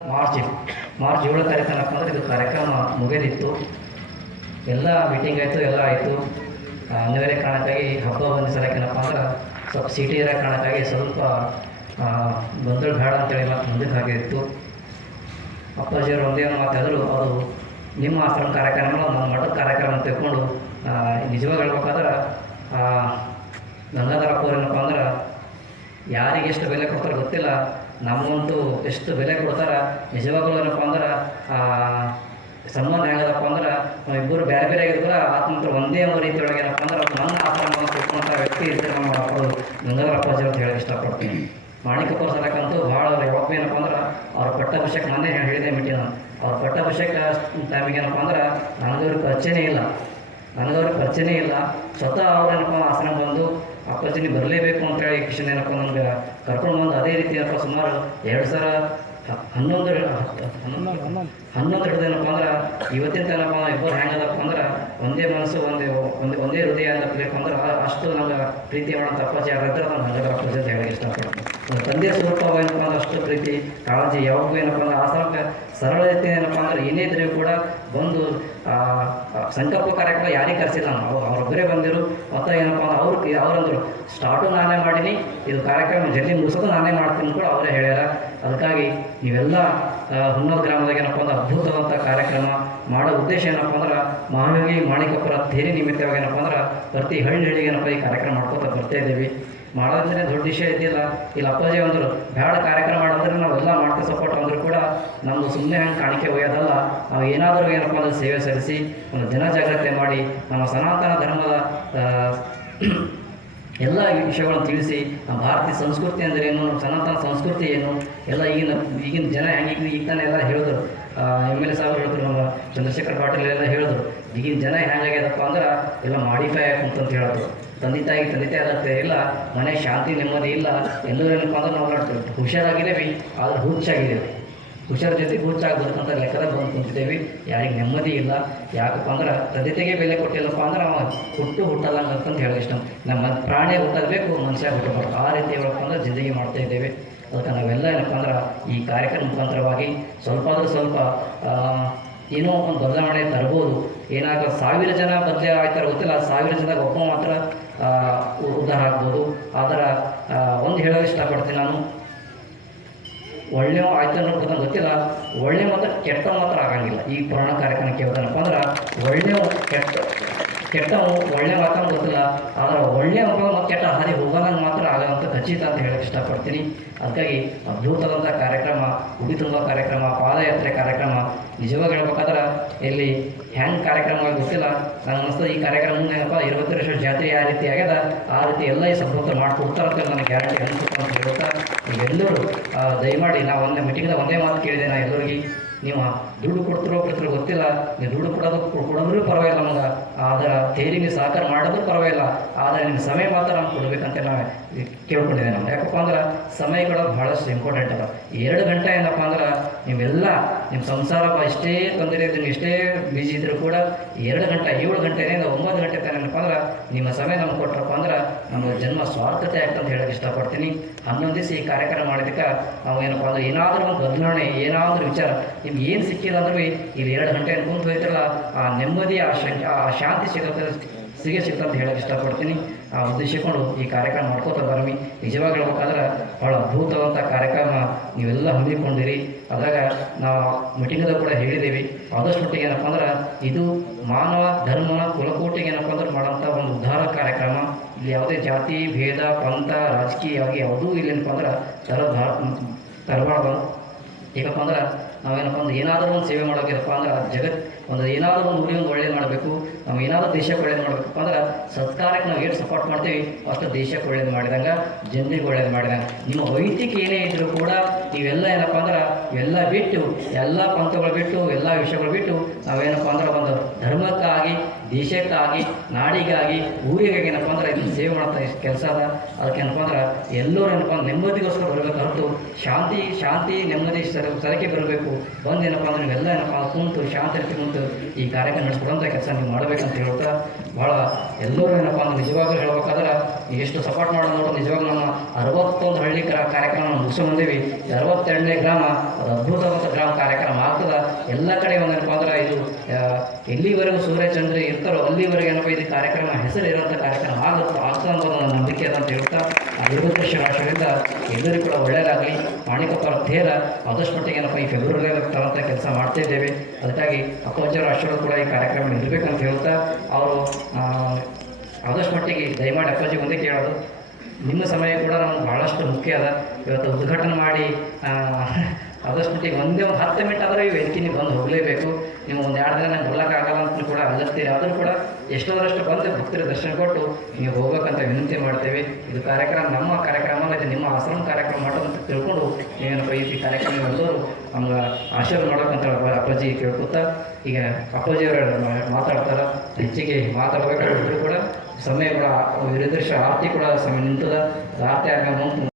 March March 7 ತಾರೀಕು ಏನಪ್ಪ ಅಂದರೆ ಇದು ಕಾರ್ಯಕ್ರಮ ಮುಗಿದಿತ್ತು. ಎಲ್ಲ ಮೀಟಿಂಗ್ ಆಯಿತು, ಎಲ್ಲ ಆಯಿತು. ಅನಿವಾರ್ಯ ಕಾರಣಕ್ಕಾಗಿ ಹಬ್ಬ ಬಂದ ಸಲಕ್ಕೆ ಏನಪ್ಪ ಅಂದ್ರೆ ಸ್ವಲ್ಪ ಸಿಟಿ ಇರೋ ಕಾರಣಕ್ಕಾಗಿ ಸ್ವಲ್ಪ ಗೊಂದಲ ಬೇಡ ಅಂತೇಳಿ ಮತ್ತೆ ಮುಂದಕ್ಕೆ ಆಗಿತ್ತು. ಅಪ್ಪಾಜಿಯವರು ಒಂದೇ ಮಾತಾಡಿದ್ರು, ಅದು ನಿಮ್ಮ ಆಶ್ರಮ ಕಾರ್ಯಕ್ರಮ ನಮ್ಮ ಮಠದ ಕಾರ್ಯಕ್ರಮ ಅಂತ ತಿಳ್ಕೊಂಡು ನಿಜವಾಗಿ ಹೇಳ್ಬೇಕಾದ್ರೆ ಗಂಗಾಧರಪ್ಪ ಅವ್ರು ಏನಪ್ಪ ಅಂದ್ರೆ ಯಾರಿಗೆ ಎಷ್ಟು ಬೆಲೆ ಕೊಡ್ತಾರೆ ಗೊತ್ತಿಲ್ಲ, ನಮಗಂತೂ ಎಷ್ಟು ಬೆಲೆ ಕೊಡ್ತಾರೆ. ನಿಜವಾಗ್ಲೂ ಏನಪ್ಪ ಅಂದ್ರೆ ಸಂಬಂಧ ಹೇಗದಪ್ಪ ಅಂದ್ರೆ ಇಬ್ಬರು ಬೇರೆ ಬೇರೆ ಆಗಿರ್ತಾರೆ, ಆತ್ಮಂತ್ರ ಒಂದೇ ಒಂದು ರೀತಿ ಒಳಗೆ ಏನಪ್ಪ ಅಂದ್ರೆ ನನ್ನ ಆಶ್ರಮವನ್ನು ತಿಳ್ಕೊಂಥ ವ್ಯಕ್ತಿ ಇರ್ತಾರೆ ನಮ್ಮ ಅವರು ಗಂಗಾಧರಪ್ಪಾಜಿ ಅಂತ ಹೇಳಕ್ಕೆ ಇಷ್ಟಪಡ್ತೀನಿ. ಮಾಣಿಕಪ್ಪರ ಸಲಕ್ಕಂತೂ ಭಾಳ ಯಾವತ್ತೂ ಏನಪ್ಪ ಅಂದ್ರೆ ಅವ್ರ ಪಟ್ಟಾಭಿಷೇಕ ನಾನೇ ಹೇಳಿದೆ ಮೀಟಿಂಗ್. ಅವ್ರ ಪಟ್ಟಾಭಿಷೇಕ ಟೈಮಿಗೆ ಏನಪ್ಪ ಅಂದ್ರೆ ನನಗವ್ರಿಗೆ ಪರಿಚಯನೇ ಇಲ್ಲ. ಸ್ವತಃ ಅವ್ರೇನಪ್ಪ ಆಶ್ರಮ ಬಂದು ಅಪ್ಪಾಜಿ ನೀವು ಬರಲೇಬೇಕು ಅಂತೇಳಿ ಕಿಶನ್ ಏನಪ್ಪ ನನಗೆ ಕರ್ಕೊಂಡು ಬಂದು ಅದೇ ರೀತಿ ಏನಪ್ಪ ಸುಮಾರು 2011 ಹಿಡಿದೇನಪ್ಪ ಅಂದ್ರೆ ಇವತ್ತಿನ ಏನಪ್ಪ ಇಬ್ಬರು ಹೆಂಗದಪ್ಪ ಅಂದ್ರೆ ಒಂದೇ ಮನಸ್ಸು ಒಂದೇ ಹೃದಯ ಅಂತಬೇಕು ಅಂದ್ರೆ ಅಷ್ಟು ನಮ್ಗೆ ಪ್ರೀತಿ ಮಾಡೋಂಥ ಅಪ್ಪಾಜಿ ಯಾರಿದ್ರೆ ನಾನು ಗಂಗಾಧರ ಅಪ್ಪಾಜಿ ಅಂತ ಹೇಳಕ್ಕೆ ಇಷ್ಟಪಡ್ತೀನಿ. ತಂದೆ ಸ್ವರೂಪ ಏನಪ್ಪ ಅಂದ್ರೆ ಅಷ್ಟು ಪ್ರೀತಿ ಕಾಳಜಿ ಯಾವಾಗೂ ಏನಪ್ಪ ಅಂದ್ರೆ ಆಶ್ರಮಕ್ಕೆ ಸರಳತೆ ಏನಪ್ಪ ಅಂದ್ರೆ ಏನೇ ಇದ್ರೂ ಕೂಡ ಬಂದು ಸಂಕಲ್ಪ ಕಾರ್ಯಕ್ರಮ ಯಾರಿಗೆ ಕರೆಸಿಲ್ಲ ನಾವು, ಅವರೊಬ್ಬರೇ ಬಂದಿರು. ಮತ್ತು ಏನಪ್ಪ ಅಂದ್ರೆ ಅವ್ರಂದ್ರು ಸ್ಟಾರ್ಟು ನಾನೇ ಮಾಡೀನಿ, ಇದು ಕಾರ್ಯಕ್ರಮ ಜಲ್ದಿ ಮುಗಿಸೋದು ನಾನೇ ಮಾಡ್ತೀನಿ ಕೂಡ ಅವರೇ ಹೇಳ್ಯಾರ. ಅದಕ್ಕಾಗಿ ನೀವೆಲ್ಲ ಹುನ್ನದ ಗ್ರಾಮದಾಗ ಏನಪ್ಪ ಅಂದ್ರೆ ಅದ್ಭುತವಾದಂಥ ಕಾರ್ಯಕ್ರಮ ಮಾಡೋ ಉದ್ದೇಶ ಏನಪ್ಪ ಅಂದ್ರೆ ಮಹಾಯೋಗಿ ಮಾಣಿಕಪ್ಪರ ತೇರಿ ನಿಮಿತ್ತವಾಗಿ ಏನಪ್ಪ ಅಂದ್ರೆ ಪ್ರತಿ ಹಳ್ಳಿಗೆ ಏನಪ್ಪ ಈ ಕಾರ್ಯಕ್ರಮ ಮಾಡ್ಕೊತ ಬರ್ತಾ ಇದ್ದೀವಿ. ಮಾಡೋದಂದ್ರೆ ದೊಡ್ಡ ವಿಷಯ ಇದ್ದಿಲ್ಲ. ಇಲ್ಲಿ ಅಪ್ಪಾಜಿ ಅಂದರು ಬೇಡ ಕಾರ್ಯಕ್ರಮ ಮಾಡಿದ್ರೆ ನಾವೆಲ್ಲ ಮಾಡ್ತೀವಿ ಸಪೋರ್ಟ್ ಅಂದರೂ ಕೂಡ ನಮ್ಮದು ಸುಮ್ಮನೆ ಹಂಗೆ ಕಾಣಿಕೆ ಒಯ್ಯೋದಲ್ಲ, ನಾವು ಏನಾದರೂ ಏನಪ್ಪ ಅಂದ್ರೆ ಸೇವೆ ಸಲ್ಲಿಸಿ ಒಂದು ಜನ ಜಾಗ್ರತೆ ಮಾಡಿ ನಮ್ಮ ಸನಾತನ ಧರ್ಮದ ಎಲ್ಲ ವಿಷಯಗಳನ್ನು ತಿಳಿಸಿ ನಮ್ಮ ಭಾರತೀಯ ಸಂಸ್ಕೃತಿ ಅಂದರೆ ಏನು, ನಮ್ಮ ಸನಾತನ ಸಂಸ್ಕೃತಿ ಏನು ಎಲ್ಲ ಈಗಿನ ಜನ ಹೆಂಗೆ ಈಗ ತಾನೇ ಎಲ್ಲ ಹೇಳಿದ್ರು. MLA ಸಾಹೇಬರು ಹೇಳಿದ್ರು, ನಮ್ಮ ಚಂದ್ರಶೇಖರ್ ಪಾಟೀಲ್ ಎಲ್ಲ ಹೇಳಿದ್ರು, ಈಗಿನ ಜನ ಹೆಂಗಾಗ್ಯದಪ್ಪ ಅಂದ್ರೆ ಎಲ್ಲ ಮಾಡಿಫೈ ಆಗುತ್ತಂತ ಹೇಳಿದ್ರು. ತಂದೆ ತಾಯಿ ಆಗತ್ತೆ ಇಲ್ಲ, ಮನೆ ಶಾಂತಿ ನೆಮ್ಮದಿ ಇಲ್ಲ, ಎಲ್ಲರೂ ಏನಪ್ಪ ಅಂದ್ರೆ ನಾವು ಹುಷಾರಾಗಿದ್ದೇವೆ, ಆದರೆ ಹುಚ್ಚಾಗಿದ್ದೇವೆ. ಹುಷಾರ ಜೊತೆಗೆ ಹುಚ್ಚಾಗಬೇಕಂತ ಲೆಕ್ಕದಾಗ ಬಂದು ಕುಂತಿದ್ದೇವೆ. ಯಾರಿಗೆ ನೆಮ್ಮದಿ ಇಲ್ಲ, ಯಾಕಪ್ಪ ಅಂದ್ರೆ ತಂದೆಗೆ ಬೆಲೆ ಕೊಟ್ಟಿಲ್ಲಪ್ಪ ಅಂದ್ರೆ ಅವ ಹುಟ್ಟಲ್ಲಂಗೆ ಅಂತಂದು ಹೇಳೋದು ಇಷ್ಟ. ನಮ್ಮ ಪ್ರಾಣಿ ಹುಟ್ಟಬೇಕು, ಮನುಷ್ಯ ಹುಟ್ಟಬಾರ್ದು, ಆ ರೀತಿ ಹೇಳಪ್ಪ ಅಂದ್ರೆ ಜಿಂದಗಿ ಮಾಡ್ತಾ ಇದ್ದೇವೆ. ಅದಕ್ಕೆ ನಾವೆಲ್ಲ ಏನಪ್ಪ ಅಂದ್ರೆ ಈ ಕಾರ್ಯಕ್ರಮ ಮುಖಾಂತರವಾಗಿ ಸ್ವಲ್ಪ ಏನೋ ಒಂದು ಬದಲಾವಣೆ ತರ್ಬೋದು. ಏನಾಗ 1000 ಜನ ಬದಲೇ ಆಗ್ತಾರೆ ಗೊತ್ತಿಲ್ಲ, 1000 ಜನದಾಗ ಒಬ್ಬ ಮಾತ್ರ ಉದ್ಧಾರ ಆಗ್ಬೋದು. ಆದರೆ ಒಂದು ಹೇಳೋಕೆ ಇಷ್ಟಪಡ್ತೀನಿ ನಾನು, ಒಳ್ಳೆಯ ಆಯ್ತು ಅನ್ನೋದು ಗೊತ್ತಿಲ್ಲ, ಒಳ್ಳೆ ಮಾತ್ರ ಕೆಟ್ಟ ಮಾತ್ರ ಆಗಂಗಿಲ್ಲ. ಈ ಪುರಾಣ ಕಾರ್ಯಕ್ರಮಕ್ಕೆ ಏನಪ್ಪ ಅಂದ್ರೆ ಕೆಟ್ಟವು ಒಳ್ಳೆ ಮಾತ್ರ ಗೊತ್ತಿಲ್ಲ, ಆದರೆ ಒಳ್ಳೆಯ ಮತ್ತು ಕೆಟ್ಟ ಹಾದಿ ಹೋಗೋದಂಗೆ ಮಾತ್ರ ಆಗೋಂಥ ಖಚಿತ ಅಂತ ಹೇಳಕ್ಕೆ ಇಷ್ಟಪಡ್ತೀನಿ. ಅದಕ್ಕಾಗಿ ಅದ್ಭುತವಾದಂಥ ಕಾರ್ಯಕ್ರಮ, ಉಡಿ ತುಂಬ ಕಾರ್ಯಕ್ರಮ, ಪಾದಯಾತ್ರೆ ಕಾರ್ಯಕ್ರಮ, ನಿಜವಾಗಿ ಹೇಳ್ಬೇಕಾದ್ರೆ ಇಲ್ಲಿ ಹ್ಯಾಂಗೆ ಕಾರ್ಯಕ್ರಮವಾಗಿ ಗೊತ್ತಿಲ್ಲ. ನನಗೆ ಅನ್ನಿಸ್ತದೆ ಈ ಕಾರ್ಯಕ್ರಮ ಏನಪ್ಪ 20 ವರ್ಷ ಜಾತ್ರೆ ಯಾವ ರೀತಿ ಆಗ್ಯದ ಆ ರೀತಿ ಎಲ್ಲ ಈ ಸಪೋರ್ಟ್ ಮಾಡಿಕೊಡ್ತಾರಂತ ನನಗೆ ಗ್ಯಾರಂಟಿ ಅನಿಸುತ್ತೆ ಅಂತ ಹೇಳ್ತಾ, ನೀವೆಲ್ಲರೂ ದಯಮಾಡಿ ನಾವು ಮೀಟಿಂಗ್ದಾಗ ಒಂದೇ ಮಾತು ಕೇಳಿದೆ ನಾನು ಎಲ್ಲರಿಗೆ, ನೀವು ದುಡ್ಡು ಕೊಡ್ತಿರೋ ಗೊತ್ತಿಲ್ಲ, ನೀವು ದುಡ್ಡು ಕೊಡೋದ್ರೂ ಪರವಾಗಿಲ್ಲ ನಮಗೆ, ಆದರೆ ತೇರಿಗೆ ಸಹಕಾರ ಮಾಡೋದು ಪರವಾಗಿಲ್ಲ, ಆದರೆ ನಿಮ್ಮ ಸಮಯ ಮಾತ್ರ ನಮ್ಗೆ ಕೊಡಬೇಕಂತ ನಾವು ಕೇಳ್ಕೊಂಡಿದ್ದೆ. ನಾವು ಯಾಕಪ್ಪ ಅಂದ್ರೆ ಸಮಯ ಕೊಡೋದು ಭಾಳಷ್ಟು ಇಂಪಾರ್ಟೆಂಟ್ ಅದ. 2 ಗಂಟೆ ಏನಪ್ಪ ಅಂದ್ರೆ ನೀವೆಲ್ಲ ನಿಮ್ಮ ಸಂಸಾರ ಎಷ್ಟೇ ತೊಂದರೆ ಇದ್ದು ಎಷ್ಟೇ ಬಿಜಿ ಇದ್ದರೂ ಕೂಡ 2 ಗಂಟೆ 7 ಗಂಟೆಯಿಂದ 9 ಗಂಟೆ ತನಕ ಏನಪ್ಪ ಅಂದ್ರೆ ನಿಮ್ಮ ಸಮಯ ನಮ್ಗೆ ಕೊಟ್ಟರಪ್ಪ ಅಂದ್ರೆ ನಮ್ಮ ಜನ್ಮ ಸ್ವಾರ್ಥತೆ ಆಗ್ತಂತ ಹೇಳೋಕ್ಕೆ ಇಷ್ಟಪಡ್ತೀನಿ. 11 ದಿವಸ ಈ ಕಾರ್ಯಕ್ರಮ ಮಾಡೋದಕ್ಕೆ ನಾವು ಏನಪ್ಪ ಅಂದ್ರೆ ಏನಾದರೂ ಒಂದು ಬದಲಾವಣೆ, ಏನಾದರೂ ವಿಚಾರ ನಿಮ್ಗೆ ಏನು ಸಿಕ್ಕಿಲ್ಲ ಅಂದ್ರೂ ಇಲ್ಲಿ 2 ಗಂಟೆ ಕುಂತು ಹೋಯ್ತಲ್ಲ, ಆ ನೆಮ್ಮದಿ ಆ ಶಾಂತಿ ಸಿಗುತ್ತೆ ಅಂತ ಹೇಳೋಕ್ಕೆ ಇಷ್ಟಪಡ್ತೀನಿ. ಆ ಉದ್ದೇಶಿಕೊಂಡು ಈ ಕಾರ್ಯಕ್ರಮ ಮಾಡ್ಕೋತ ಬರಮಿ. ನಿಜವಾಗಿ ಹೇಳ್ಬೇಕಾದ್ರೆ ಭಾಳ ಅದ್ಭುತವಾದಂಥ ಕಾರ್ಯಕ್ರಮ ನೀವೆಲ್ಲ ಹೊಂದಿಕೊಂಡಿರಿ. ಅದ್ರಾಗ ನಾವು ಮೀಟಿಂಗ್ದಾಗ ಕೂಡ ಹೇಳಿದ್ದೀವಿ, ಆದಷ್ಟು ಮಟ್ಟಿಗೆ ಏನಪ್ಪ ಅಂದ್ರೆ ಇದು ಮಾನವ ಧರ್ಮ ಕುಲಕೋಟಿಗೆ ಏನಪ್ಪ ಅಂದ್ರೆ ಮಾಡೋಂಥ ಒಂದು ಉದ್ಧಾರ ಕಾರ್ಯಕ್ರಮ. ಇಲ್ಲಿ ಯಾವುದೇ ಜಾತಿ ಭೇದ ಪಂಥ ರಾಜಕೀಯವಾಗಿ ಯಾವುದೂ ಇಲ್ಲೇನಪ್ಪ ಅಂದ್ರೆ ತರಬಾರ್ದು. ಏಕಪ್ಪ ಅಂದ್ರೆ ನಾವೇನಪ್ಪ ಅಂದ್ರೆ ಏನಾದರೂ ಒಂದು ಸೇವೆ ಮಾಡೋಕಪ್ಪ ಅಂದ್ರೆ ಒಂದು ಏನಾದರೂ ಒಂದು ಊರಿಗೆ ಒಂದು ಒಳ್ಳೇದು ಮಾಡಬೇಕು, ನಾವು ಏನಾದರೂ ದೇಶಕ್ಕೆ ಒಳ್ಳೇದು ಮಾಡಬೇಕಪ್ಪ ಅಂದ್ರೆ ಸತ್ಕಾರಕ್ಕೆ ನಾವು ಏನು ಸಪೋರ್ಟ್ ಮಾಡ್ತೀವಿ ಅಷ್ಟು ದೇಶಕ್ಕೆ ಒಳ್ಳೇದು ಮಾಡಿದಂಗೆ, ಜನರಿಗೆ ಒಳ್ಳೇದು ಮಾಡಿದಂಗೆ. ನಿಮ್ಮ ವೈಯಕ್ತಿಕ ಏನೇ ಇದ್ದರೂ ಕೂಡ ನೀವೆಲ್ಲ ಏನಪ್ಪ ಅಂದ್ರೆ ಎಲ್ಲ ಬಿಟ್ಟು, ಎಲ್ಲ ಪಂಥಗಳು ಬಿಟ್ಟು, ಎಲ್ಲ ವಿಷಯಗಳು ಬಿಟ್ಟು ನಾವೇನಪ್ಪ ಅಂದ್ರೆ ಒಂದು ಧರ್ಮಕ್ಕಾಗಿ, ದೇಶಕ್ಕಾಗಿ, ನಾಡಿಗಾಗಿ, ಊರಿಗಾಗಿ ಏನಪ್ಪ ಅಂದ್ರೆ ಇದನ್ನು ಸೇವೆ ಮಾಡ್ತಾ ಕೆಲಸ ಅದ. ಅದಕ್ಕೆ ಏನಪ್ಪ ಅಂದ್ರೆ ಎಲ್ಲರೂ ಏನಪ್ಪ ಅಂದ್ರೆ ನೆಮ್ಮದಿಗೋಸ್ಕರ ಬರಬೇಕು ಹೊರತು ಶಾಂತಿ ನೆಮ್ಮದಿ ಸರಕ್ಕೆ ಬರಬೇಕು. ಬಂದು ಏನಪ್ಪ ಅಂದ್ರೆ ನೀವೆಲ್ಲ ಏನಪ್ಪ ಕುಂತು ಶಾಂತಿ ಕುಂತು ಈ ಕಾರ್ಯಕ್ರಮ ನಡೆಸ್ಕೊಡುವಂಥ ಕೆಲಸ ನೀವು ಮಾಡಬೇಕು. ಆಗಬೇಕಂತ ಹೇಳ್ತಾ ಭಾಳ ಎಲ್ಲರೂ ಏನಪ್ಪ ಅಂದ್ರೆ ನಿಜವಾಗ್ಲೂ ಹೇಳ್ಬೇಕಾದ್ರೆ ಎಷ್ಟು ಸಪೋರ್ಟ್ ಮಾಡೋದು ನೋಡೋದು ನಿಜವಾಗ್ಲೂ ನಮ್ಮ 61 ಹಳ್ಳಿ ಕಾರ್ಯಕ್ರಮ ಮುಗಿಸ್ಕೊಂಡ್ಬಂದೀವಿ. 62ನೇ ಗ್ರಾಮ ಅದು ಅದ್ಭುತವಾದ ಗ್ರಾಮ ಕಾರ್ಯಕ್ರಮ ಆಗ್ತದೆ. ಎಲ್ಲ ಕಡೆ ಒಂದೇನಪ್ಪ ಅಂದ್ರೆ ಇದು ಎಲ್ಲಿವರೆಗೂ ಸೂರ್ಯಚಂದ್ರ ಇರ್ತಾರೋ ಅಲ್ಲಿವರೆಗೆ ಏನಪ್ಪ ಇದು ಕಾರ್ಯಕ್ರಮ ಹೆಸರು ಇರೋಂಥ ಕಾರ್ಯಕ್ರಮ ಆಗ್ತದೆ ಅನ್ನೋದು ನನ್ನ ನಂಬಿಕೆ ಅದ ಅಂತ ಹೇಳ್ತಾ ಅಭಿವೃದ್ಧಿ ರಾಷ್ಟ್ರದಿಂದ ಎಲ್ಲರಿಗೂ ಕೂಡ ಒಳ್ಳೆಯದಾಗಲಿ. ಮಾಣಿಕಪ್ಪರ ತೇರ ಆದಷ್ಟು ಮಟ್ಟಿಗೆ ಏನಪ್ಪ ಈ ಫೆಬ್ರವರಿಯಲ್ಲಿ ತರಂಥ ಕೆಲಸ ಮಾಡ್ತಾ ಇದ್ದೇವೆ. ಅದಕ್ಕಾಗಿ ಅಪ್ಪಜ್ಜರ ರಾಷ್ಟ್ರಗಳು ಕೂಡ ಈ ಕಾರ್ಯಕ್ರಮ ಇರಬೇಕಂತ ಹೇಳ್ತಾ ಅವರು ಆದಷ್ಟು ಮಟ್ಟಿಗೆ ದಯಮಾಡಿ ಅಪ್ಪಾಜಿ ಒಂದೇ ಕೇಳೋದು, ನಿಮ್ಮ ಸಮಯ ಕೂಡ ನಮ್ಗೆ ಭಾಳಷ್ಟು ಮುಖ್ಯ ಅದ. ಇವತ್ತು ಉದ್ಘಾಟನೆ ಮಾಡಿ ಆದಷ್ಟು ಮಟ್ಟಿಗೆ ಒಂದೇ ಒಂದು 10 ಮಿನಿಟ್ ಆದರೆ ಈ ವೇದಿಕೆ ನೀವು ಬಂದು ಹೋಗಲೇಬೇಕು. ನೀವು ಒಂದು 2 ದಿನ ನಂಗೆ ಬರ್ಲಿಕ್ಕಾಗಲ್ಲ ಅಂತ ಕೂಡ ಅಲ್ಲತ್ತೀರಿ, ಆದರೂ ಕೂಡ ಎಷ್ಟೋದರಷ್ಟು ಬಂದು ಭಕ್ತರ ದರ್ಶನ ಕೊಟ್ಟು ನೀವು ಹೋಗ್ಬೇಕಂತ ವಿನಂತಿ ಮಾಡ್ತೇವೆ. ಇದು ಕಾರ್ಯಕ್ರಮ ನಮ್ಮ ಕಾರ್ಯಕ್ರಮ ಅಲ್ಲ, ಇದು ನಿಮ್ಮ ಆಶ್ರಮ ಕಾರ್ಯಕ್ರಮ ಮಾಡೋದಂತ ತಿಳ್ಕೊಂಡು ನೀವೇನಪ್ಪ ಈ ಕಾರ್ಯಕ್ರಮ ಎಲ್ಲರೂ ನಮ್ಗೆ ಆಶೀರ್ವಾದ ಮಾಡೋಕ್ಕಂತ ಅಪ್ಪಾಜಿ ಕೇಳ್ಕೊತಾ ಈಗ ಅಪ್ಪಾಜಿಯವರು ಮಾತಾಡ್ತಾರೆ. ಹೆಚ್ಚಿಗೆ ಮಾತಾಡಬೇಕಾಗಿದ್ರು ಕೂಡ ಸಮಯ ಕೂಡ ವಿರುದ್ಧ ಆರತಿ ಕೂಡ ಸಮಯ ನಿಂತದ. ಆರತಿ ಆಗ ಮುಂದೆ